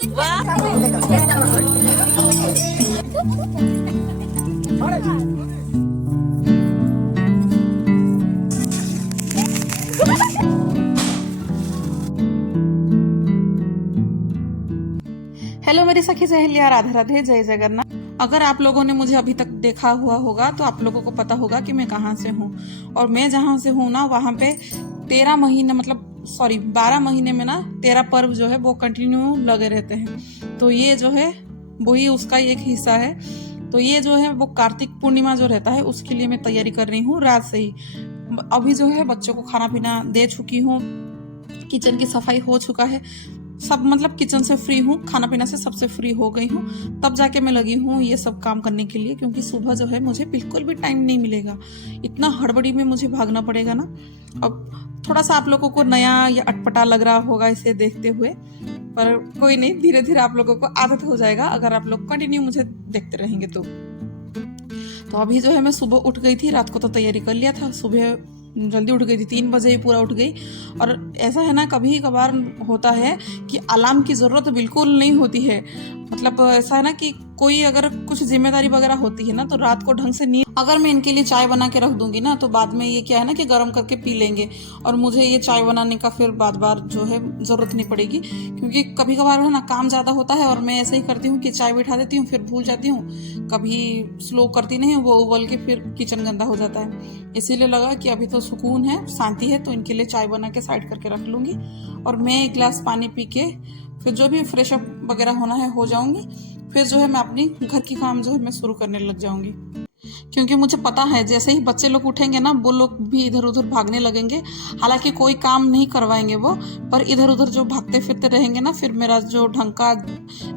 Hello मेरी सखी सहेलियां, राधे राधे, जय जगन्नाथ। अगर आप लोगों ने मुझे अभी तक देखा हुआ होगा तो आप लोगों को पता होगा कि मैं कहाँ से हूँ। और मैं जहाँ से हूँ ना, वहाँ पे 13 महीने, मतलब 12 महीने में ना 13 पर्व जो है वो कंटिन्यू लगे रहते हैं। तो ये जो है वही उसका एक हिस्सा है। तो ये जो है वो कार्तिक पूर्णिमा जो रहता है उसके लिए मैं तैयारी कर रही हूँ रात से ही। अभी जो है बच्चों को खाना पीना दे चुकी हूँ, किचन की सफाई हो चुका है सब, मतलब किचन से फ्री हूँ, खाना पीना से सबसे फ्री हो गई हूँ। तब जाके मैं लगी हूँ ये सब काम करने के लिए, क्योंकि सुबह जो है मुझे बिल्कुल भी टाइम नहीं मिलेगा, इतना हड़बड़ी में मुझे भागना पड़ेगा ना। अब थोड़ा सा आप लोगों को नया या अटपटा लग रहा होगा इसे देखते हुए, पर कोई नहीं, धीरे धीरे आप लोगों को आदत हो जाएगा अगर आप लोग कंटिन्यू मुझे देखते रहेंगे तो अभी जो है मैं सुबह उठ गई थी, रात को तो तैयारी कर लिया था, सुबह जल्दी उठ गई थी, 3 बजे ही पूरा उठ गई। और ऐसा है ना, कभी कभार होता है कि अलार्म की ज़रूरत बिल्कुल नहीं होती है। मतलब ऐसा है ना कि कोई अगर कुछ जिम्मेदारी वगैरह होती है ना तो रात को ढंग से नींद, अगर मैं इनके लिए चाय बना के रख दूंगी ना तो बाद में ये क्या है ना कि गर्म करके पी लेंगे, और मुझे ये चाय बनाने का फिर बार बार जो है ज़रूरत नहीं पड़ेगी। क्योंकि कभी कभार है ना काम ज़्यादा होता है और मैं ऐसे ही करती हूँ कि चाय बिठा देती हूँ, फिर भूल जाती हूँ, कभी स्लो करती नहीं हूँ, वो उबल के फिर किचन गंदा हो जाता है। इसीलिए लगा कि अभी तो सुकून है, शांति है, तो इनके लिए चाय बना के साइड करके रख लूँगी और मैं 1 गिलास पानी पी के फिर जो भी फ्रेश अप वगैरह होना है हो जाऊंगी। फिर जो है मैं अपनी घर की काम जो है मैं शुरू करने लग जाऊंगी, क्योंकि मुझे पता है जैसे ही बच्चे लोग उठेंगे ना वो लोग भी इधर उधर भागने लगेंगे। हालांकि कोई काम नहीं करवाएंगे वो, पर इधर उधर जो भागते फिरते रहेंगे ना, फिर मेरा जो ढंग का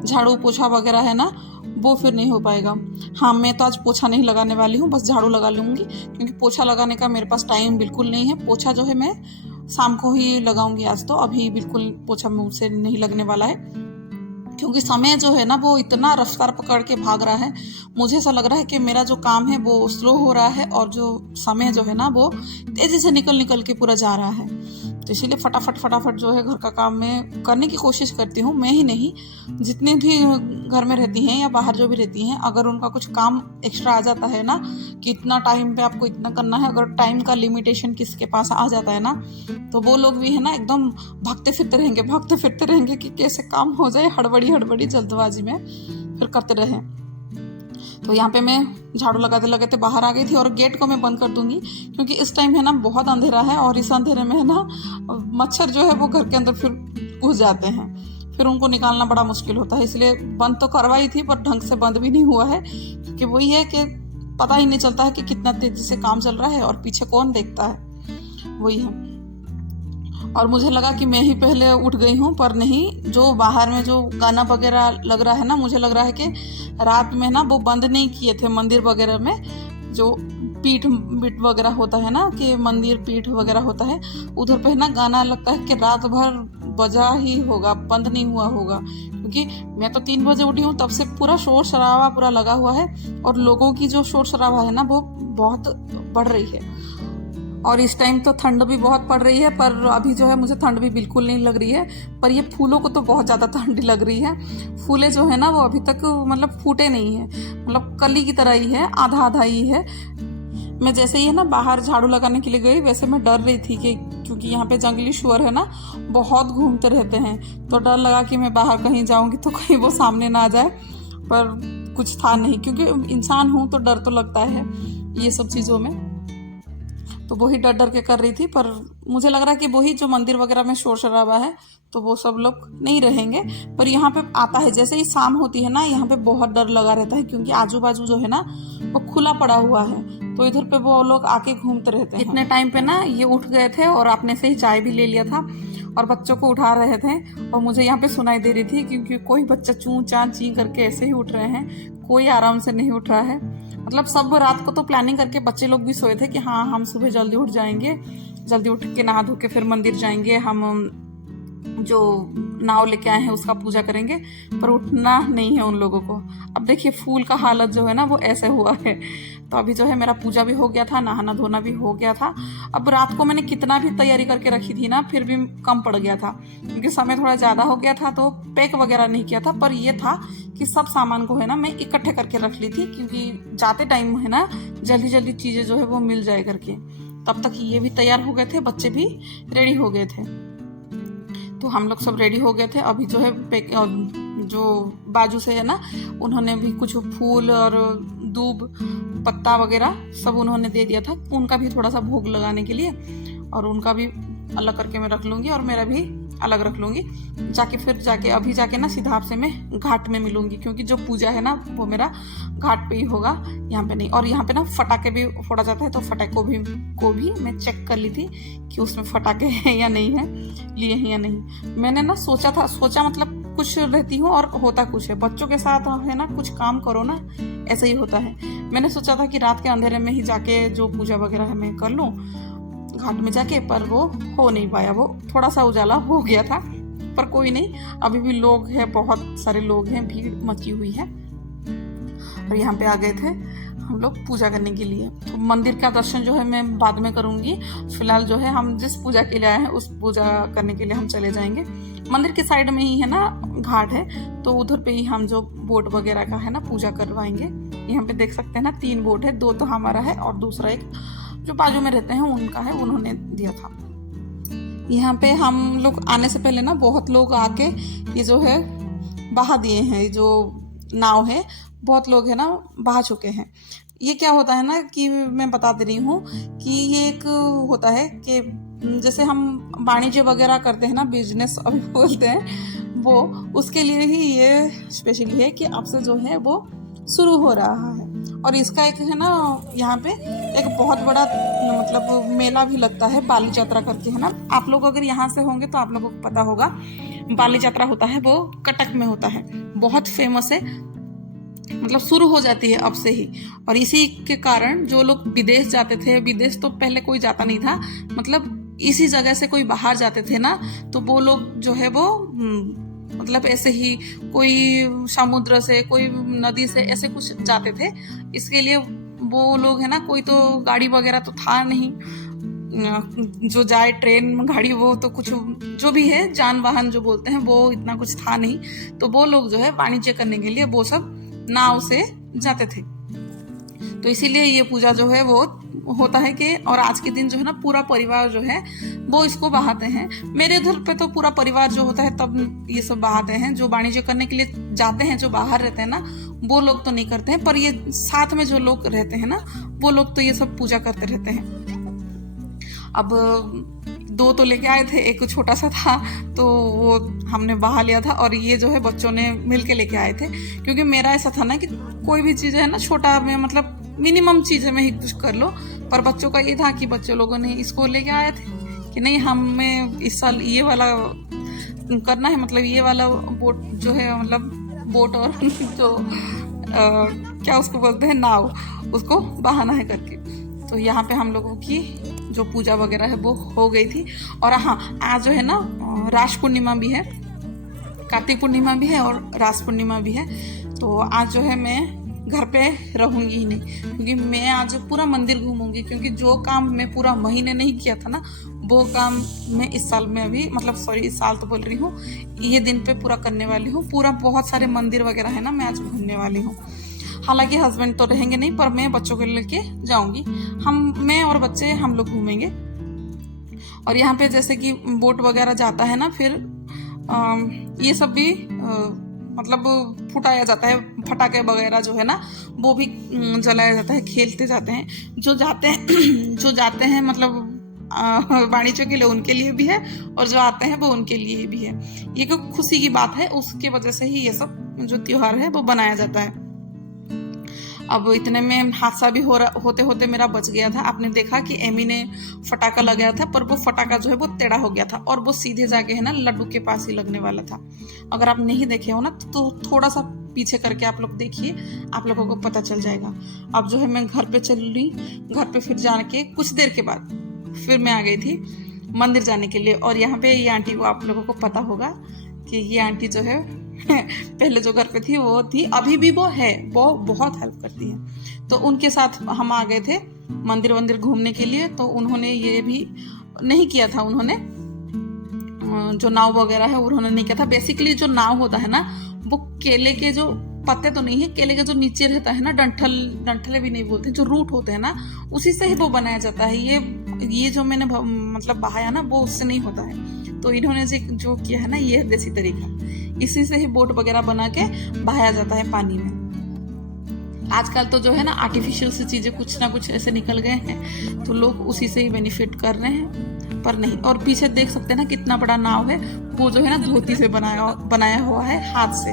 झाड़ू पोछा वगैरह है ना वो फिर नहीं हो पाएगा। हाँ, मैं तो आज पोछा नहीं लगाने वाली हूँ, बस झाड़ू लगा लूँगी, क्योंकि पोछा लगाने का मेरे पास टाइम बिल्कुल नहीं है। पोछा जो है मैं शाम को ही लगाऊंगी आज, तो अभी बिल्कुल पोछा मुझसे नहीं लगने वाला है, क्योंकि समय जो है ना वो इतना रफ्तार पकड़ के भाग रहा है। मुझे ऐसा लग रहा है कि मेरा जो काम है वो स्लो हो रहा है और जो समय जो है ना वो तेजी से निकल निकल के पूरा जा रहा है। तो इसीलिए फटाफट फटाफट जो है घर का काम मैं करने की कोशिश करती हूँ। मैं ही नहीं, जितने भी घर में रहती हैं या बाहर जो भी रहती हैं, अगर उनका कुछ काम एक्स्ट्रा आ जाता है ना कि इतना टाइम पे आपको इतना करना है, अगर टाइम का लिमिटेशन किसके पास आ जाता है ना तो वो लोग भी है ना एकदम भागते फिरते रहेंगे कि कैसे काम हो जाए, हड़बड़ी जल्दबाजी में फिर करते रहें। तो यहाँ पे मैं झाड़ू लगाते लगाते बाहर आ गई थी और गेट को मैं बंद कर दूंगी, क्योंकि इस टाइम है ना बहुत अंधेरा है और इस अंधेरे में है ना मच्छर जो है वो घर के अंदर फिर घुस जाते हैं, फिर उनको निकालना बड़ा मुश्किल होता है। इसलिए बंद तो करवाई थी पर ढंग से बंद भी नहीं हुआ है, क्योंकि वही है कि पता ही नहीं चलता है कि कितना तेजी से काम चल रहा है और पीछे कौन देखता है, वही है। और मुझे लगा कि मैं ही पहले उठ गई हूँ, पर नहीं, जो बाहर में जो गाना वगैरह लग रहा है ना, मुझे लग रहा है कि रात में ना वो बंद नहीं किए थे मंदिर वगैरह में, जो पीठ वगैरह होता है ना कि मंदिर पीठ वगैरह होता है, उधर पे ना गाना लगता है कि रात भर बजा ही होगा, बंद नहीं हुआ होगा। क्योंकि मैं तो 3 बजे उठी हूँ, तब से पूरा शोर शराबा पूरा लगा हुआ है और लोगों की जो शोर शराबा है ना वो बहुत बढ़ रही है। और इस टाइम तो ठंड भी बहुत पड़ रही है, पर अभी जो है मुझे ठंड भी बिल्कुल नहीं लग रही है, पर ये फूलों को तो बहुत ज़्यादा ठंडी लग रही है। फूले जो है ना वो अभी तक मतलब फूटे नहीं है, मतलब कली की तरह ही है, आधा आधा ही है। मैं जैसे ही है ना बाहर झाड़ू लगाने के लिए गई, वैसे मैं डर रही थी कि क्योंकि यहाँ पे जंगली शुअर है ना बहुत घूमते रहते हैं, तो डर लगा कि मैं बाहर कहीं जाऊँगी तो कहीं वो सामने ना आ जाए, पर कुछ था नहीं, क्योंकि इंसान हूँ तो डर तो लगता है ये सब चीज़ों में। तो वही डर डर के कर रही थी, पर मुझे लग रहा है कि वही जो मंदिर वगैरह में शोर शराबा है तो वो सब लोग नहीं रहेंगे। पर यहाँ पे आता है, जैसे ही शाम होती है ना यहाँ पे बहुत डर लगा रहता है, क्योंकि आजू बाजू जो है ना वो खुला पड़ा हुआ है, तो इधर पे वो लोग आके घूमते रहते हैं। इतने टाइम पे ना ये उठ गए थे और आपने से ही चाय भी ले लिया था और बच्चों को उठा रहे थे, और मुझे यहाँ पे सुनाई दे रही थी क्योंकि कोई बच्चा चूं चां ची करके ऐसे ही उठ रहे हैं, कोई आराम से नहीं उठ रहा है। मतलब सब रात को तो प्लानिंग करके बच्चे लोग भी सोए थे कि हाँ हम सुबह जल्दी उठ जाएंगे, जल्दी उठ के नहा धो के फिर मंदिर जाएंगे, हम जो नाव लेके आए हैं उसका पूजा करेंगे, पर उठना नहीं है उन लोगों को। अब देखिए फूल का हालत जो है ना वो ऐसे हुआ है। तो अभी जो है मेरा पूजा भी हो गया था, नहाना धोना भी हो गया था। अब रात को मैंने कितना भी तैयारी करके रखी थी ना, फिर भी कम पड़ गया था, क्योंकि समय थोड़ा ज़्यादा हो गया था, तो पैक वगैरह नहीं किया था। पर ये था कि सब सामान को है ना मैं इकट्ठे करके रख ली थी, क्योंकि जाते टाइम है ना जल्दी जल्दी चीज़ें जो है वो मिल जाए करके। तब तक ये भी तैयार हो गए थे, बच्चे भी रेडी हो गए थे, तो हम लोग सब रेडी हो गए थे। अभी जो है जो बाजू से है ना उन्होंने भी कुछ फूल और दूब पत्ता वगैरह सब उन्होंने दे दिया था, उनका भी थोड़ा सा भोग लगाने के लिए, और उनका भी अलग करके मैं रख लूँगी और मेरा भी अलग रख लूँगी। फिर जाके अभी जाके ना सीधा आपसे मैं घाट में मिलूँगी, क्योंकि जो पूजा है ना वो मेरा घाट पे ही होगा, यहाँ पे नहीं। और यहाँ पे ना फटाके भी फोड़ा जाता है, तो फटाके को भी मैं चेक कर ली थी कि उसमें फटाके हैं या नहीं है, लिए हैं या नहीं। मैंने ना सोचा मतलब कुछ रहती हूँ और होता कुछ है। बच्चों के साथ है ना कुछ काम करो ना ऐसा ही होता है। मैंने सोचा था कि रात के अंधेरे में ही जाके जो पूजा वगैरह है मैं कर लूँ घाट में जाके, पर वो हो नहीं पाया, वो थोड़ा सा उजाला हो गया था। पर कोई नहीं, अभी भी लोग हैं, बहुत सारे लोग हैं, भीड़ मची हुई है। और यहाँ पे आ गए थे हम लोग पूजा करने के लिए। तो मंदिर का दर्शन जो है मैं बाद में करूँगी। फिलहाल जो है हम जिस पूजा के लिए आए हैं उस पूजा करने के लिए हम चले जाएंगे। मंदिर के साइड में ही है ना घाट है, तो उधर पे ही हम जो बोट वगैरह का है ना पूजा करवाएंगे। यहाँ पे देख सकते हैं ना 3 बोट है, 2 तो हमारा है और दूसरा एक जो बाजू में रहते हैं उनका है, उन्होंने दिया था। यहाँ पे हम लोग आने से पहले ना बहुत लोग आके ये जो है बहा दिए हैं, जो नाव है बहुत लोग है ना बहा चुके हैं। ये क्या होता है ना कि मैं बता दे रही हूँ कि ये एक होता है कि जैसे हम वाणिज्य वगैरह करते हैं ना, बिजनेस अभी बोलते हैं, वो उसके लिए ही ये स्पेशली है कि अब से जो है वो शुरू हो रहा है। और इसका एक है ना यहाँ पे एक बहुत बड़ा मतलब मेला भी लगता है, बाली यात्रा करके है ना। आप लोग अगर यहाँ से होंगे तो आप लोगों को पता होगा, बाली यात्रा होता है वो कटक में होता है, बहुत फेमस है, मतलब शुरू हो जाती है अब से ही। और इसी के कारण जो लोग विदेश जाते थे, विदेश तो पहले कोई जाता नहीं था, मतलब इसी जगह से कोई बाहर जाते थे ना, तो वो लोग जो है वो मतलब ऐसे ही कोई समुद्र से कोई नदी से ऐसे कुछ जाते थे। इसके लिए वो लोग है ना, कोई तो गाड़ी वगैरह तो था नहीं जो जाए, ट्रेन गाड़ी वो तो कुछ जो भी है जान वाहन जो बोलते हैं वो इतना कुछ था नहीं। तो वो लोग जो है वाणिज्य करने के लिए वो सब नाव से जाते थे। तो इसीलिए ये पूजा जो है वो होता है कि, और आज के दिन जो है ना पूरा परिवार जो है वो इसको बहाते हैं। मेरे उधर पे तो पूरा परिवार जो होता है तब ये सब बहाते हैं। जो वाणिज्य करने के लिए जाते हैं, जो बाहर रहते हैं ना, वो लोग तो नहीं करते हैं, पर ये साथ में जो लोग रहते हैं ना वो लोग तो ये सब पूजा करते रहते हैं। अब 2 तो लेके आए थे, एक छोटा सा था तो वो हमने बहा लिया था, और ये जो है बच्चों ने मिल के लेके आए थे। क्योंकि मेरा ऐसा था ना कि कोई भी चीज़ है ना छोटा में मतलब मिनिमम चीज़ें में ही कुछ कर लो, पर बच्चों का ये था कि बच्चे लोगों ने इसको लेके आए थे कि नहीं हमें इस साल ये वाला करना है, मतलब ये वाला बोट जो है, मतलब बोट और जो क्या उसको बोलते हैं नाव, उसको बहाना है करके। तो यहाँ पे हम लोगों की जो पूजा वगैरह है वो हो गई थी। और हाँ, आज जो है ना रास पूर्णिमा भी है, कार्तिक पूर्णिमा भी है और रास पूर्णिमा भी है। तो आज जो है मैं घर पे रहूँगी ही नहीं, क्योंकि मैं आज पूरा मंदिर घूमूंगी। क्योंकि जो काम मैं पूरा महीने नहीं किया था ना, वो काम मैं इस साल में अभी मतलब इस साल तो बोल रही हूँ, ये दिन पे पूरा करने वाली हूँ। पूरा बहुत सारे मंदिर वगैरह है ना मैं आज घूमने वाली हूँ। हालांकि हस्बैंड तो रहेंगे नहीं, पर मैं बच्चों को लेके जाऊंगी। मैं और बच्चे हम लोग घूमेंगे। और यहाँ पे जैसे कि बोट वगैरह जाता है ना, फिर ये सब भी मतलब फुटाया जाता है, फटाके वगैरह जो है ना वो भी जलाया जाता है, खेलते जाते हैं। जो जाते हैं मतलब वाणिज्य के लिए उनके लिए भी है, और जो आते हैं वो उनके लिए भी है। ये कोई खुशी की बात है, उसके वजह से ही ये सब जो त्योहार है वो बनाया जाता है। अब इतने में हादसा भी होते होते मेरा बच गया था। आपने देखा कि एमी ने फटाका लगाया था, पर वो फटाका जो है वो टेढ़ा हो गया था और वो सीधे जाके है ना लड्डू के पास ही लगने वाला था। अगर आप नहीं देखे हो ना तो थोड़ा सा पीछे करके आप लोग देखिए, आप लोगों को पता चल जाएगा। अब जो है मैं घर पे चल रही, घर पे फिर जाने के कुछ देर के बाद फिर मैं आ गई थी। मंदिर जाने के लिए। और यहाँ पे ये आंटी को आप लोगों को पता होगा कि ये आंटी जो है पहले जो घर पे थी वो थी, अभी भी वो है, वो बहुत हेल्प करती है। तो उनके साथ हम आ गए थे मंदिर घूमने के लिए। तो उन्होंने ये भी नहीं किया था, उन्होंने जो नाव वगैरह है उन्होंने नहीं किया था। बेसिकली जो नाव होता है ना, वो केले के जो पत्ते तो नहीं है, केले के जो नीचे रहता है ना, डंठले भी नहीं बोलते, जो रूट होते हैं ना, उसी से ही वो बनाया जाता है। ये जो मैंने मतलब बहाया ना, वो उससे नहीं होता है। तो इन्होंने जो किया है ना, ये है देसी तरीका, इसी से ही बोट वगैरह बना के बहाया जाता है पानी में। आजकल तो जो है ना आर्टिफिशियल से चीजें कुछ ना कुछ ऐसे निकल गए हैं, तो लोग उसी से ही बेनिफिट कर रहे हैं, पर नहीं। और पीछे देख सकते हैं ना कितना बड़ा नाव है, वो जो है ना धोती से बनाया हुआ है, हाथ से।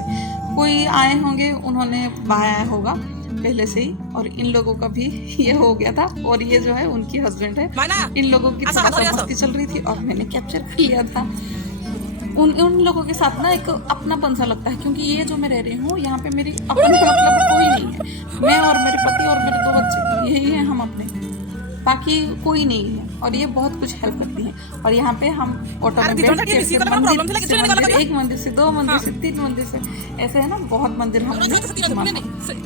कोई आए होंगे, उन्होंने बहाया होगा पहले से ही, और इन लोगों का भी ये हो गया था। और ये जो है उनकी हस्बैंड है, इन लोगों की थोड़ा सा मस्ती चल रही थी और मैंने कैप्चर कर लिया था। उन लोगों के साथ ना एक अपनापन सा लगता है, क्योंकि ये जो मैं रह रही हूँ यहाँ पे मेरी अपने मतलब कोई नहीं है। मैं और मेरे पति और मेरे 2 बच्चे, यही हैं हम अपने, बाकी कोई नहीं है। और ये बहुत कुछ हेल्प करती है। और यहाँ पे हम ऑटो में बैठ के मंदिर से मंदिर, 1 मंदिर से 2 मंदिर से 3 मंदिर से, ऐसे है ना बहुत मंदिर हमने घुमा।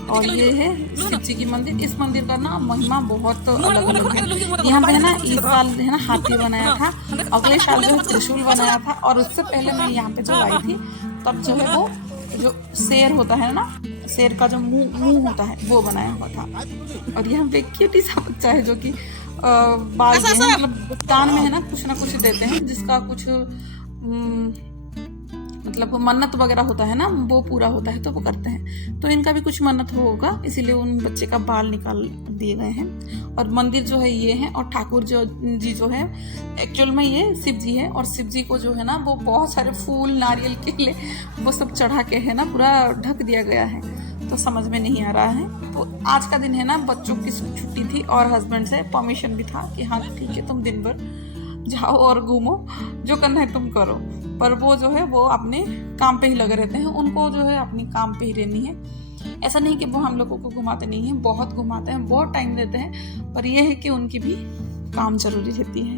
और ये है शिव जी की मंदिर। इस मंदिर का ना महिमा बहुत अलग अलग है। यहाँ पे है ना इस साल है ना हाथी बनाया था, अगले साल जो त्रिशूल बनाया था, और उससे पहले मैं यहाँ पे जो आई थी तब जो है वो जो शेर होता है ना, शेर का जो मुंह होता है वो बनाया हुआ था। और यहाँ पे क्यूटी सा बच्चा है जो कि बाल के हैं, मतलब कान में है ना कुछ देते हैं, जिसका कुछ मतलब मन्नत वगैरह होता है ना, वो पूरा होता है तो वो करते हैं। तो इनका भी कुछ मन्नत होगा, इसीलिए उन बच्चे का बाल निकाल दिए गए हैं। और मंदिर जो है ये है, और ठाकुर जी जो है एक्चुअल में ये शिव जी है। और शिव जी को जो है ना वो बहुत सारे फूल, नारियल, केले वो सब चढ़ा के है ना पूरा ढक दिया गया है, तो समझ में नहीं आ रहा है। तो आज का दिन है ना बच्चों की छुट्टी थी और हस्बैंड से परमिशन भी था कि हाँ ठीक है तुम दिन भर जाओ और घूमो, जो करना है तुम करो। पर वो जो है वो अपने काम पे ही लगे रहते हैं, उनको जो है अपनी काम पे ही रहनी है। ऐसा नहीं कि वो हम लोगों को घुमाते नहीं हैं, बहुत घुमाते हैं, बहुत टाइम देते हैं, पर यह है कि उनकी भी काम जरूरी रहती है।